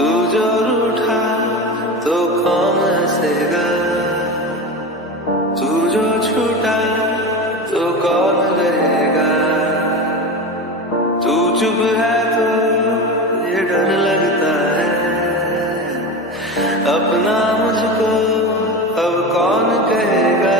तू जो रूठा तो कौन हंसेगा, तू जो छूटा तो कौन रहेगा। तू चुप है तो ये डर लगता है, अपना मुझको अब कौन कहेगा।